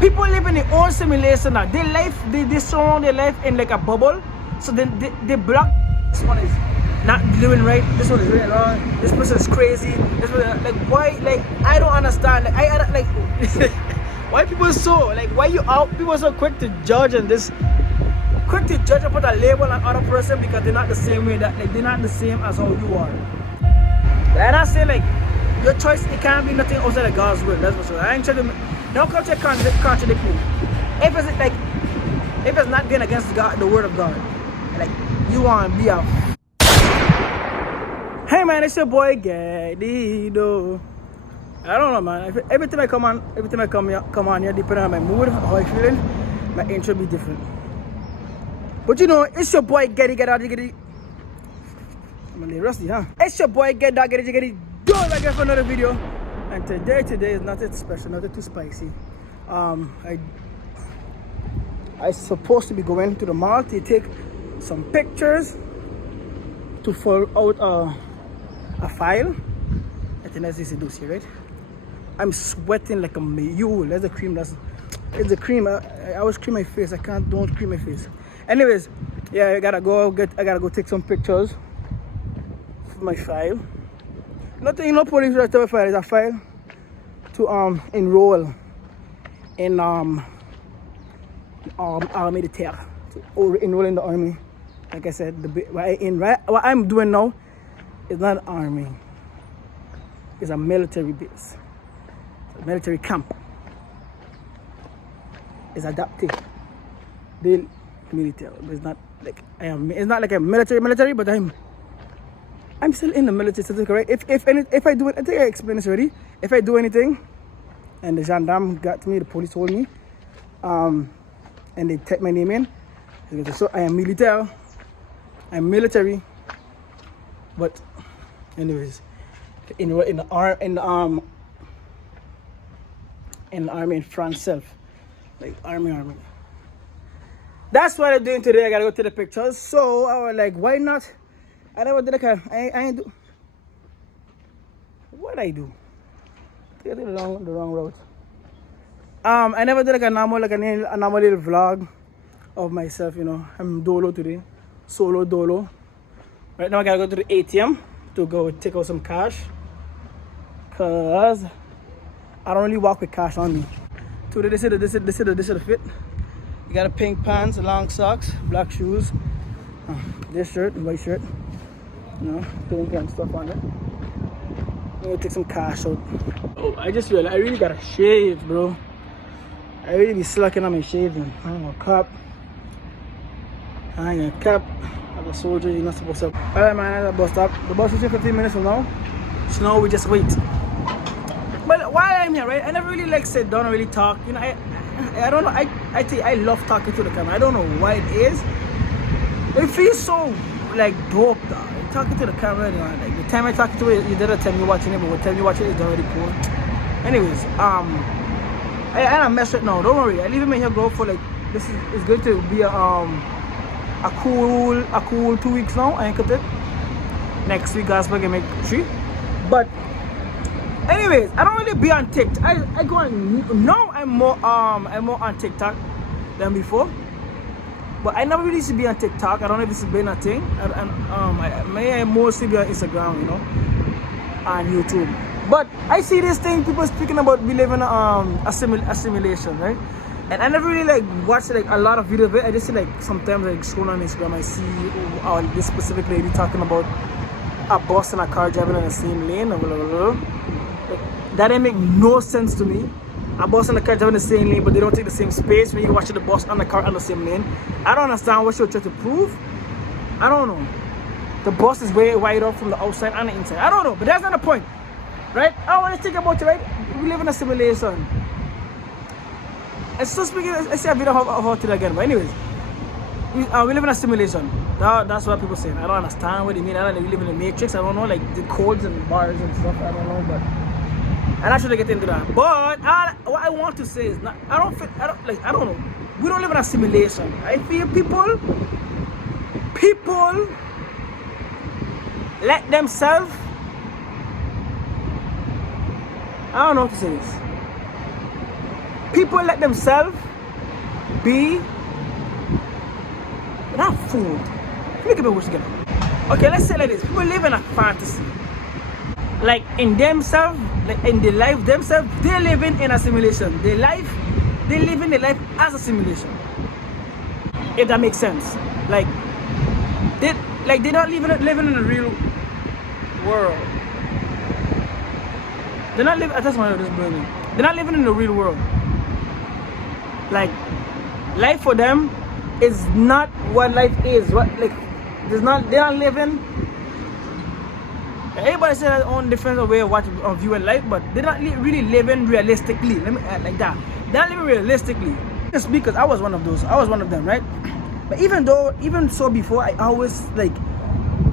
People live in their own simulation now. Their life, they surround their life in like a bubble. So then they block. This one is not doing right. This one is doing wrong. This person is crazy. This person, like, why? Like, I don't understand. Like, I like why people so like, why you out? People are so quick to judge and this, quick to judge and put a label on other person because they're not the same way that, like, they're not the same as how you are. And I say, like, your choice, it can't be nothing outside of God's will. That's for sure. I ain't trying to. Don't come to contradict me. If it's like, if it's not going against God, the word of God, like, you want to be a. Hey man, it's your boy Gadido. I don't know, man. Every time I come on here, depending on my mood, how I feeling, my intro be different. But you know, it's your boy Getty. I'm a little rusty, huh? It's your boy Getty. Don't like it for another video. And today is nothing special, nothing too spicy. I supposed to be going to the mall to take some pictures to fill out a file. I think that's easy to do here, right? I'm sweating like a mule. That's the cream. It's the cream. I always cream my face. Don't cream my face. Anyways, yeah, I gotta go take some pictures for my file. Nothing, no police file. It's a file to enroll in army de terre, or enroll in the army. Like I said, what I'm doing now is not an army. It's a military base, a military camp. It's adapted. The military. It's not like I am. It's not like a military, but I'm still in the military system, correct? If I do it, I think I explained this already. If I do anything, and the gendarme got me, the police told me, and they type my name in, so I am military. I'm military, but anyways, in the army in France self, like army. That's what I'm doing today. I gotta go to the pictures. So I was like, why not? I never did I ain't do. What I do? I did the wrong route. I never did like a normal little vlog of myself. You know, I'm dolo today, solo dolo. Right now I gotta go to the ATM to go take out some cash, cause I don't really walk with cash on me. Today this is the fit. You got a pink pants, long socks, black shoes, this shirt, white shirt. You know, pink and stuff on it. I'm gonna take some cash out. Oh, I just realized I really gotta shave, bro. I really be slacking on my shaving. I ain't gonna cap. As a soldier, you're not supposed to. Alright, man, at the bus stop. The bus is 15 minutes from now. So now we just wait. But while I'm here, right, I never really like sit down and really talk. You know, I don't know. I think I love talking to the camera. I don't know why it is. It feels so like dope, dog. Talking to the camera, you know, like the time I talk to it, you didn't tell me watching it, but what time you watch it is already cool. Anyways, I mess it now. Don't worry. I leave him in here, bro, for like this is going to be a cool 2 weeks now. I ain't cut it. Next week, guys, we're gonna make 3. But anyways, I don't really be on TikTok. I go on now. I'm more on TikTok than before. But I never really used to be on TikTok. I don't know if it's been a thing. I mostly be on Instagram, you know, and YouTube. But I see this thing, people speaking about we live in a simulation, right? And I never really like watched like a lot of videos of it. I just see like sometimes like scroll on Instagram, I see this specific lady talking about a bus and a car driving in the same lane. Blah, blah, blah. Like, that didn't make no sense to me. A bus and a car driving the same lane, but they don't take the same space when you watch the bus and the car on the same lane. I don't understand what you're trying to prove. I don't know. The bus is way wider from the outside and the inside. I don't know, but that's not the point, right? I want to think about it, right? We live in a simulation. And so speaking, I see a video about it again. But anyways, we live in a simulation. That's what people say. I don't understand what they mean. I don't know, we live in a matrix. I don't know, like the codes and bars and stuff. I don't know, but I'm not sure to get into that. But what I want to say is, I don't know. We don't live in a simulation. I feel people let themselves. I don't know how to say this. People let themselves be not fooled. Look at me what's together. Okay, let's say like this. People live in a fantasy. Like in themselves, like in their life themselves, they're living in a simulation. They live in their life as a simulation. If that makes sense. Like they're not living in the real world. They're not living. I just want to this building. They're not living in the real world. Like life for them is not what life is. What like they're not living. Everybody says their own different way of viewing life, but they're not really living realistically. Let me add like that. They're not living realistically. Just because I was one of those. I was one of them, right? But even so before, I always like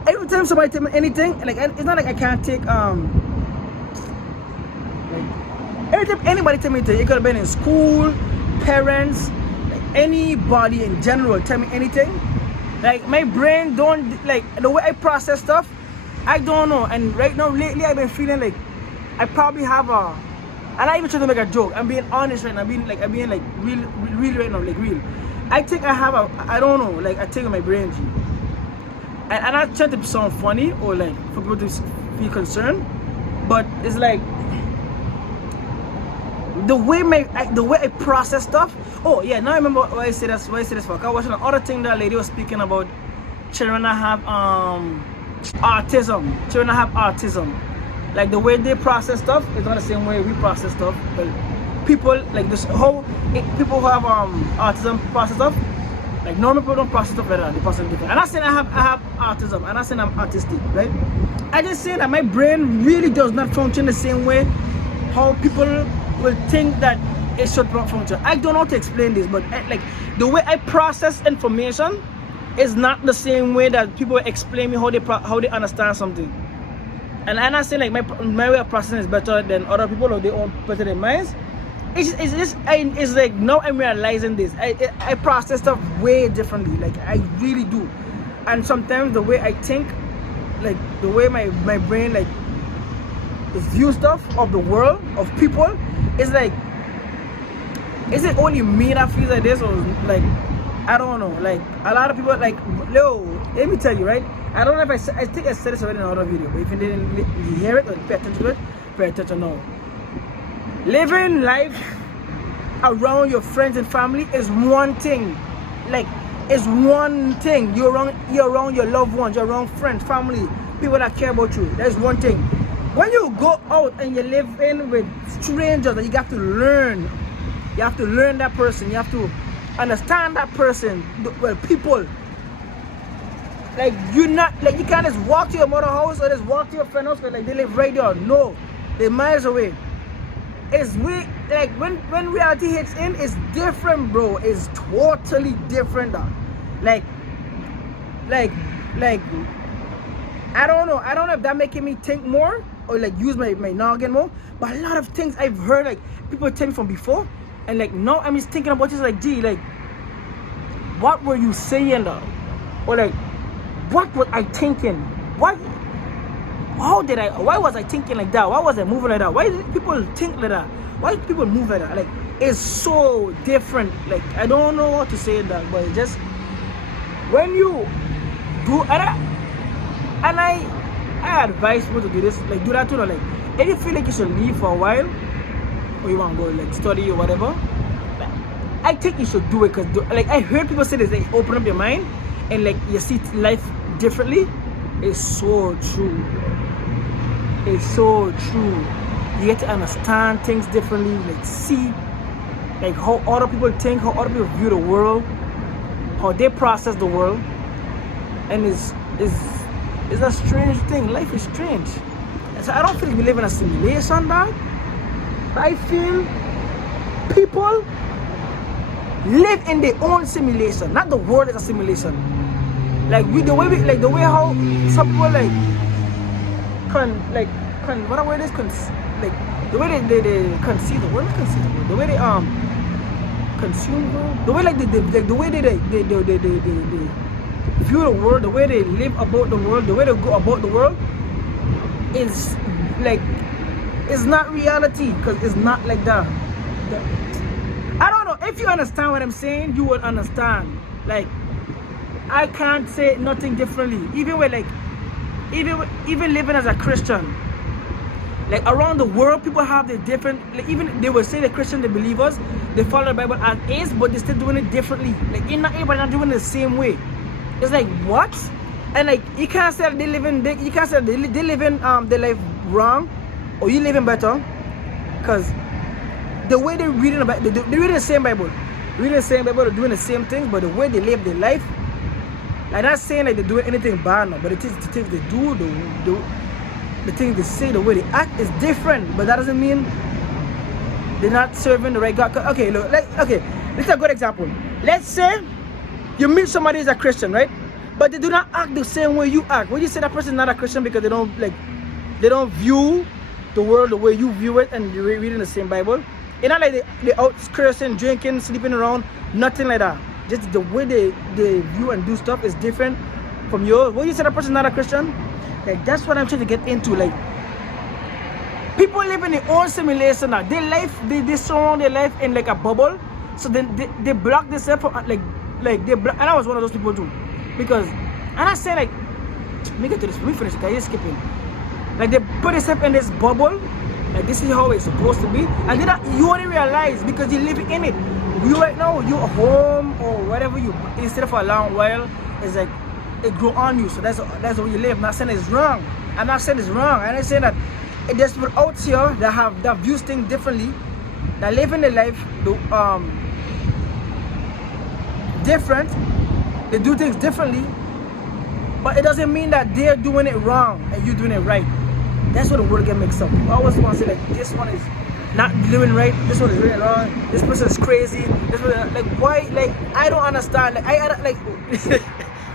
every time somebody tell me anything, like it's not like I can't take like every time anybody tell me anything, it could have been in school, parents, like anybody in general tell me anything. Like my brain don't like the way I process stuff. I don't know, and right now lately I've been feeling like I probably have a, and I even try to make a joke. I'm being honest right now. I'm being like real right now, like real. I think I have a, I don't know, like I take my brain, G. And I try to sound funny or like for people to feel concerned, but it's like the way I process stuff. Oh yeah, now I remember why I say this. Why I say this for? I was watching another thing that lady was speaking about children that have autism. Children that have autism, like the way they process stuff is not the same way we process stuff. But people like this, how people who have autism process stuff, like normal people don't process stuff like that. They process it different. And I saying I have autism, and I saying I'm autistic, right? I just say that my brain really does not function the same way how people will think that it should function. I don't know how to explain this, but like the way I process information is not the same way that people explain me how they understand something. And I'm not saying like my way of processing is better than other people or they own better than mine. It's like now I'm realizing this. I process stuff way differently. Like I really do. And sometimes the way I think, like the way my brain like view stuff of the world, of people, is like, is it only me that feels like this, or like I don't know, like a lot of people like, yo, let me tell you, right? I don't know if I think I said this already in another video, but if you didn't hear it or pay attention to it, pay attention now. Living life around your friends and family is one thing. Like, it's one thing. You're around your loved ones, you're around friends, family, people that care about you. That's one thing. When you go out and you live in with strangers, that you have to learn. You have to learn that person. You have to understand that person. Well, people. Like you can't just walk to your mother's house or just walk to your friend's house because like they live right there. No, they're miles away. It's like when reality hits in, it's different, bro. It's totally different, dog. Like I don't know if that making me think more or like use my noggin more. But a lot of things I've heard like people tell me from before, and like now I'm just thinking about this like, gee, like what were you saying, dog? Or like what was I thinking? Why was I thinking like that? Why was I moving like that? Why did people think like that? Why do people move like that? Like it's so different. Like I don't know what to say that, but it's just when you do and I advise people to do this, like do that too. Like if you feel like you should leave for a while, or you want to go like study or whatever, like, I think you should do it because like I heard people say this, like open up your mind and like you see life differently. It's so true. It's so true. You get to understand things differently, like see like how other people think, how other people view the world, how they process the world. And it's a strange thing. Life is strange. And so I don't feel like we live in a simulation, dog. I feel people live in their own simulation. Not the world is a simulation. Like the way how some people what word is like the way they conceive the world, the way they consume the world, the way like the way they view the world, the way they live about the world, the way they go about the world is like, it's not reality because it's not like that. if you understand what I'm saying, you would understand. Like, I can't say nothing differently. Even with like, even living as a Christian, like around the world, people have the different. Like even they will say the Christian, the believers, they follow the Bible as is, but they're still doing it differently. Like everybody not doing it the same way. It's like what? And like you can't say they living. You can't say they living their life wrong, or you living better, because the way they're reading about, they're reading the same Bible, they're doing the same things, but the way they live their life. I'm not saying like they're doing anything bad now, but the things they do, the things they say, the way they act is different. But that doesn't mean they're not serving the right God. Okay, look, okay, this is a good example. Let's say you meet somebody who's a Christian, right? But they do not act the same way you act. When you say that person is not a Christian because they don't view the world the way you view it, and you're reading the same Bible. It's not like they out cursing, drinking, sleeping around, nothing like that. Just the way they view and do stuff is different from yours. When you say that person is not a Christian, like that's what I'm trying to get into. Like people live in their own simulation now. Their life, they surround their life in like a bubble. So then they block themselves from like they block. And I was one of those people too, because and I say like, let me get to this. Let me finish. Okay, you're skipping. Like they put themselves in this bubble. Like this is how it's supposed to be, and then you only realize because you live in it. You right now, you're home or whatever you instead for a long while, it's like it grew on you. So that's the way you live. I'm not saying it's wrong. I'm not saying it's wrong. I'm not saying that there's people out here that views things differently, that live in their life different. They do things differently, but it doesn't mean that they're doing it wrong and you're doing it right. That's what the word get mixed up. I always want to say like this one is not doing right, this one is doing wrong, this person is crazy, this person, like why, like I don't understand, like I like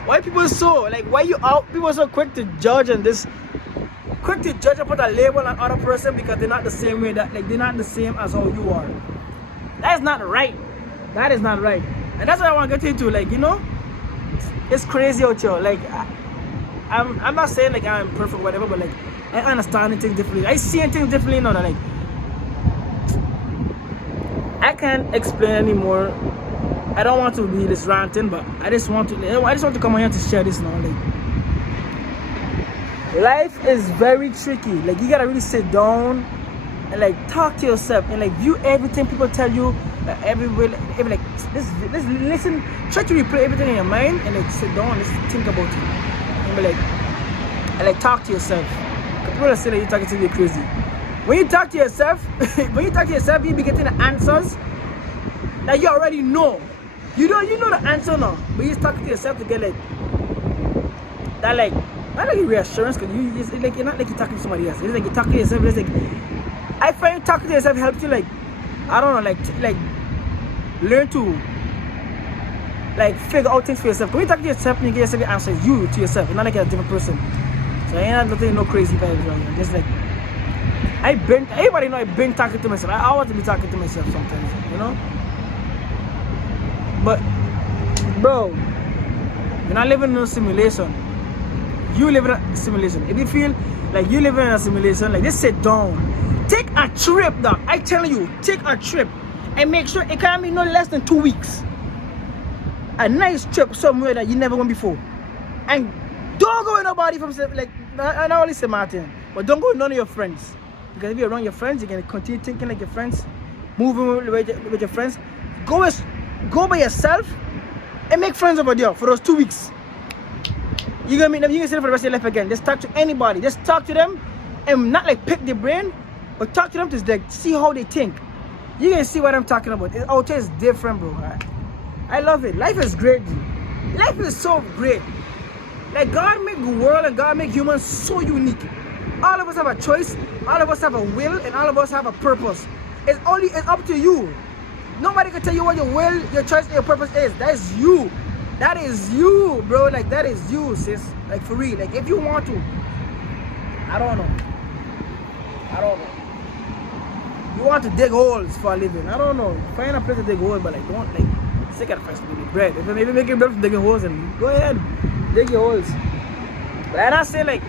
why people so like why people are so quick to judge and quick to judge and put a label on other person because they're not the same way, that like they're not the same as how you are. That is not right. That is not right. And that's what I want to get into. Like, you know, it's crazy out here. Like I'm not saying like I'm perfect or whatever, but like I understand things differently. I see things differently now. That like I can't explain anymore. I don't want to be this ranting, but I just want to come on here to share this now. Like life is very tricky. Like you gotta really sit down and like talk to yourself and like view everything people tell you. Like listen, try to replay everything in your mind and like sit down and just think about it. And be like, and like talk to yourself. People are saying that you're talking to me crazy. When you talk to yourself, you be getting the answers that you already know. You know the answer now, but you're talking to yourself to get like that, like not like reassurance, because it's like you're not like you're talking to somebody else. It's like you're talking to yourself. It's like I find talking to yourself helps you, like I don't know, like learn to like figure out things for yourself. When you talk to yourself and you get yourself your answers, you to yourself. It's not like you're a different person. So I ain't nothing, no crazy vibes around here. Just like everybody know I've been talking to myself. I always be talking to myself sometimes, you know. But bro, you're not living in a simulation. You live in a simulation. If you feel like you live in a simulation, like just sit down. Take a trip, dog. I tell you, take a trip and make sure it can't be no less than 2 weeks. A nice trip somewhere that you never went before. And don't go with nobody from like I not only say Martin, but don't go with none of your friends. Because if you're around your friends, you're gonna continue thinking like your friends, moving with your friends. Go by yourself and make friends over there for those 2 weeks. You're gonna meet them, you're gonna see them for the rest of your life again. Just talk to anybody. Just talk to them and not like pick their brain, but talk to them to like see how they think. You're gonna see what I'm talking about. Out here is different, bro. I love it. Life is great. Life is so great. Like God made the world and God made humans so unique. All of us have a choice, all of us have a will, and all of us have a purpose. It's up to you. Nobody can tell you what your will, your choice, and your purpose is. That is you. That is you, bro. Like that is you, sis. Like for real. Like if you want to. I don't know. You want to dig holes for a living. I don't know. Find a place to dig holes, but like don't like sick at first with bread. If maybe making bread from digging holes, and go ahead, dig your holes. But I'm not saying like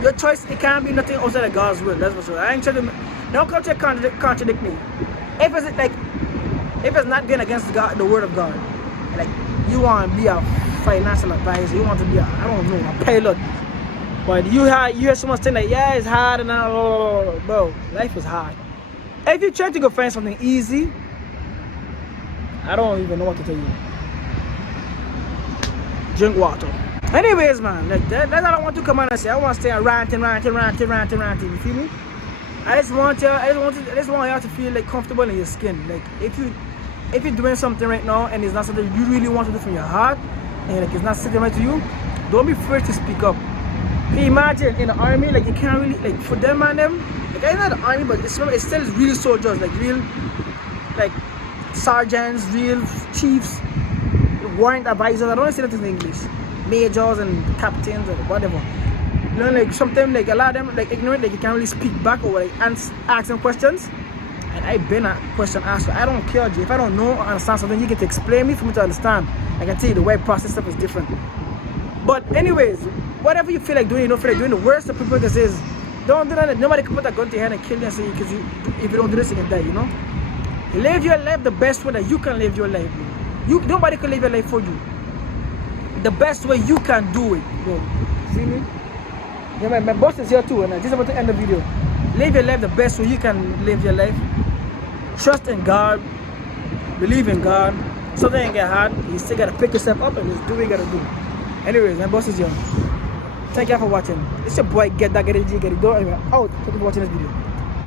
your choice, it can't be nothing outside of God's will. That's for sure. I ain't trying to don't come to contradict me. If it's like if it's not going against God, the word of God, like you want to be a financial advisor, you want to be a, I don't know, a pilot, but you hear someone saying like, yeah, it's hard and all, bro, life is hard. If you try to go find something easy, I don't even know what to tell you. Drink water. Anyways, man, like that's all I want to come on and say. I want to stay ranting. You feel me? I just want y'all to feel like comfortable in your skin. Like if you're doing something right now and it's not something you really want to do from your heart, and like it's not sitting right to you, don't be afraid to speak up. Imagine in the army, like you can't really, like for them and them, like I'm not the army, but it's still real soldiers, like real, like sergeants, real chiefs, warrant advisors. I don't say that in English. Majors and captains or whatever. You know, like sometimes like a lot of them like ignorant, like you can't really speak back or like ask them questions. And I've been a question asker. I don't care, G. If I don't know or understand something, you get to explain me for me to understand. I can tell you the way process stuff is different. But anyways, whatever you feel like doing, you don't feel like doing, the worst of people that says, don't do that. Nobody can put a gun to your head and kill you and say, because if you don't do this, you can die, you know? Live your life the best way that you can live your life. Nobody can live your life for you. The best way you can do it, bro. See me? Yeah, my boss is here too, and I'm just about to end the video. Live your life the best way you can live your life. Trust in God. Believe in God. Something ain't get hard. You still gotta pick yourself up and just do what you gotta do. Anyways, my boss is here. Thank you for watching. It's your boy, Get It, Done. Anyway, out. Thank you for watching this video.